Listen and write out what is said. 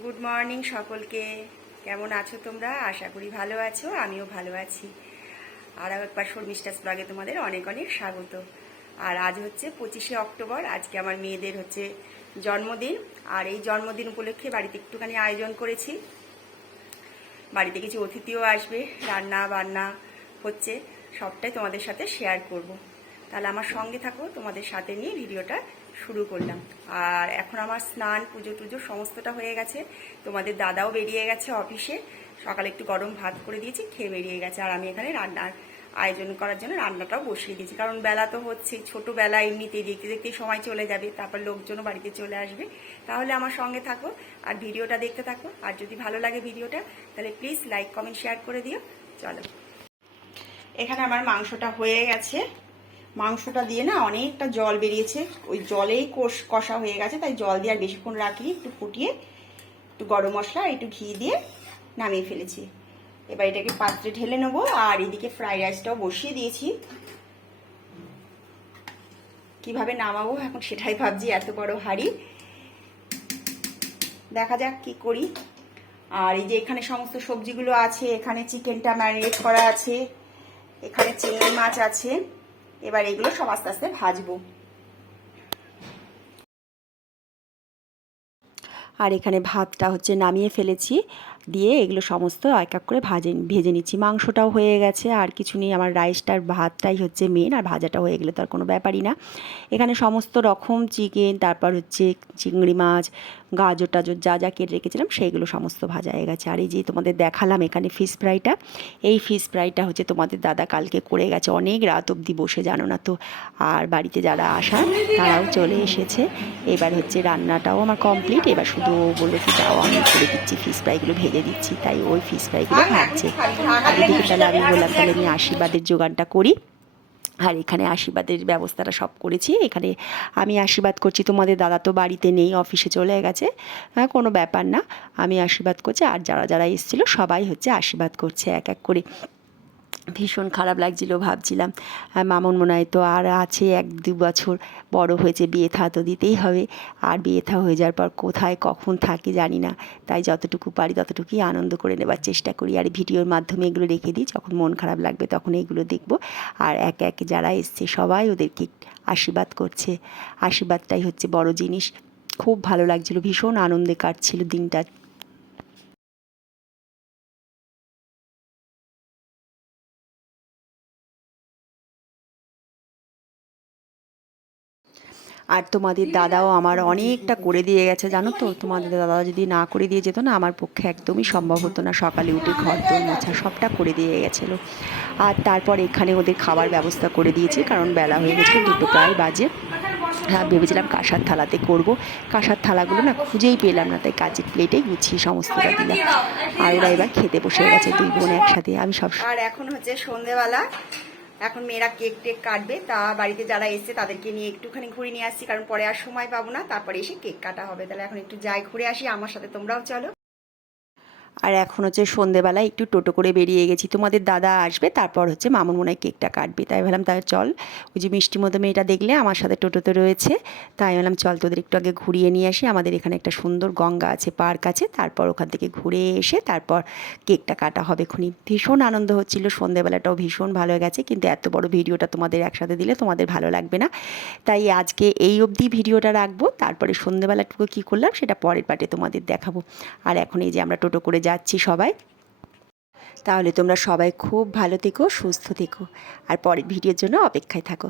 Good morning সকলকে। কেমন আছো তোমরা? আশা করি ভালো আছো, আমিও ভালো আছি। আর একবার শর্মিষ্ঠাস ব্লগে তোমাদের অনেক অনেক স্বাগত। আর আজ হচ্ছে 25শে অক্টোবর, আজকে আমার মেয়েদের হচ্ছে জন্মদিন। আর এই জন্মদিন উপলক্ষে বাড়িতে একটুখানি আয়োজন করেছি। বাড়িতে কিছু অতিথিও আসবে, রান্না বান্না হচ্ছে, সবটাই তোমাদের সাথে শেয়ার করব। তাহলে আমার সঙ্গে থাকো, তোমাদের সাথে নিয়ে ভিডিওটা শুরু করলাম। আর এখন আমার স্নান পুজো টুজো সমস্তটা হয়ে গেছে। তোমাদের দাদাও বেরিয়ে গেছে অফিসে, সকালে একটু গরম ভাত করে দিয়েছি, খেয়ে বেরিয়ে গেছে। আর আমি এখানে রান্নার আয়োজন করার জন্য রান্নাটাও বসিয়ে দিয়েছি, কারণ বেলা তো হচ্ছে, ছোটোবেলা এমনিতেই দেখতে দেখতেই সময় চলে যাবে, তারপর লোকজনও বাড়িতে চলে আসবে। তাহলে আমার সঙ্গে থাকো আর ভিডিওটা দেখতে থাকো। আর যদি ভালো লাগে ভিডিওটা, তাহলে প্লিজ লাইক কমেন্ট শেয়ার করে দিও। চলো, এখানে আমার মাংসটা হয়ে গেছে। মাংসটা দিয়ে না অনেকটা জল বেরিয়েছে, ওই জলেই কষা হয়ে গেছে, তাই জল দিয়ে আর বেশিক্ষণ রাখিনি, একটু ফুটিয়ে একটু গরম মশলা আর একটু ঘি দিয়ে নামিয়ে ফেলেছি। এবার এটাকে পাত্রে ঢেলে নেবো। আর এদিকে ফ্রাইড রাইসটাও বসিয়ে দিয়েছি। কিভাবে নামাবো এখন সেটাই ভাবছি, এত বড় হাঁড়ি। দেখা যাক কি করি। আর এই যে এখানে সমস্ত সবজিগুলো আছে, এখানে চিকেনটা ম্যারিনেট করা আছে, এখানে চিংড়ি মাছ আছে। এবার এগুলো সব আস্তে আস্তে ভাজবো। আর এখানে ভাতটা হচ্ছে নামিয়ে ফেলেছি, দিয়ে এগুলো সমস্ত এক এক করে ভেজে নিচ্ছি। মাংসটাও হয়ে গেছে, আর কিছু নেই, আমার রাইসটার ভাতটাই হচ্ছে মেন, আর ভাজাটা হয়ে গেলে তো আর কোনো ব্যাপারই না। এখানে সমস্ত রকম চিকেন, তারপর হচ্ছে চিংড়ি মাছ, গাজর টাজর যা যা কেটে রেখেছিলাম সেইগুলো সমস্ত ভাজা হয়ে গেছে। আর এই যে তোমাদের দেখালাম এখানে ফিশ ফ্রাইটা, এই ফিশ ফ্রাইটা হচ্ছে তোমাদের দাদা কালকে করে গেছে, অনেক রাত অবধি বসে, জানো না তো। আর বাড়িতে যারা আসার তারাও চলে এসেছে। এবার হচ্ছে রান্নাটাও আমার কমপ্লিট। এবার শুধু বললো কি দাও আমি করে দিচ্ছি, ফিশ ফ্রাইগুলো ভেজে দিচ্ছি, তাই ওই ফিশ ফ্রাইগুলো ভাজছে। আর এদিকে তাহলে আমি বললাম তাহলে আমি আশীর্বাদের জোগানটা করি। আর এখানে আশীর্বাদের ব্যবস্থাটা সব করেছি। এখানে আমি আশীর্বাদ করছি, তোমাদের দাদা তো বাড়িতে নেই, অফিসে চলে গেছে। হ্যাঁ, কোনো ব্যাপার না, আমি আশীর্বাদ করছি। আর যারা যারা এসেছিলো সবাই হচ্ছে আশীর্বাদ করছে এক এক করে। ভীষণ খারাপ লাগছিল, ভাবছিলাম মামুন মনে হয় তো আর আছে 1-2 বছর, বড় হয়েছে, বিয়ে থা তো দিতেই হবে। আর বিয়ে থা হয়ে যাওয়ার পর কোথায় কখন থাকি জানি না, তাই যতটুকু পারি ততটুকুই আনন্দ করে নেবার চেষ্টা করি। আর ভিডিওর মাধ্যমে এগুলো রেখে দিই, যখন মন খারাপ লাগবে তখন এগুলো দেখব। আর একে একে যারা এসছে সবাই ওদেরকে আশীর্বাদ করছে। আশীর্বাদটাই হচ্ছে বড় জিনিস। খুব ভালো লাগছিল, ভীষণ আনন্দে কাটছিল দিনটা। আর তোমাদের দাদাও আমার অনেকটা করে দিয়ে গেছে, জানো তো। তোমাদের দাদা যদি না করে দিয়ে যেত না, আমার পক্ষে একদমই সম্ভব হতো না। সকালে উঠে ঘর দোর মোছা সবটা করে দিয়ে গেছিলো। আর তারপর এখানে ওদের খাবার ব্যবস্থা করে দিয়েছি, কারণ বেলা হয়ে গেছিলো, 2টো প্রায় বাজে। হ্যাঁ, ভেবেছিলাম কাঁসার থালাতে করব, কাঁসার থালাগুলো না খুঁজেই পেলাম না, তাই কাঁচের প্লেটেই গুছিয়ে সমস্তটা দিলাম। আর ওরা এবার খেতে বসে গেছে, 2 বোন একসাথে। আমি সব আর এখন হচ্ছে সন্ধেবেলা, এখন মেয়েরা কেক টেক কাটবে, তা বাড়িতে যারা এসছে তাদেরকে নিয়ে একটুখানি ঘুরে নিয়ে আসছি, কারণ পরে আর সময় পাবো না, তারপরে এসে কেক কাটা হবে। তাহলে এখন একটু যাই, ঘুরে আসি, আমার সাথে তোমরাও চলো। আর এখন হচ্ছে সন্ধেবেলায় একটু টোটো করে বেরিয়ে গেছি, তোমাদের দাদা আসবে, তারপর হচ্ছে মামুন মনে হয় কেকটা কাটবে, তাই ভাবলাম তাহলে চল। ওই যে মিষ্টি মতো মেয়েটা দেখলে আমার সাথে টোটোতে রয়েছে, তাই ভাবলাম চল তোদের একটু আগে ঘুরিয়ে নিয়ে আসি। আমাদের এখানে একটা সুন্দর গঙ্গা আছে, পার্ক আছে, তারপর ওখান থেকে ঘুরে এসে তারপর কেকটা কাটা হবে খুনি। ভীষণ আনন্দ হচ্ছিল, সন্ধেবেলাটাও ভীষণ ভালো গেছে, কিন্তু এত বড় ভিডিওটা তোমাদের একসাথে দিলে তোমাদের ভালো লাগবে না, তাই আজকে এই অবধি ভিডিওটা রাখবো। তারপরে সন্ধেবেলাটুকু কী করলাম সেটা পরের পার্টে তোমাদের দেখাবো। আর এখন এই যে আমরা টোটো করে যাচ্ছি সবাই। তাহলে তোমরা সবাই খুব ভালো থেকো, সুস্থ থেকো, আর পরের ভিডিওর জন্য অপেক্ষায় থাকো।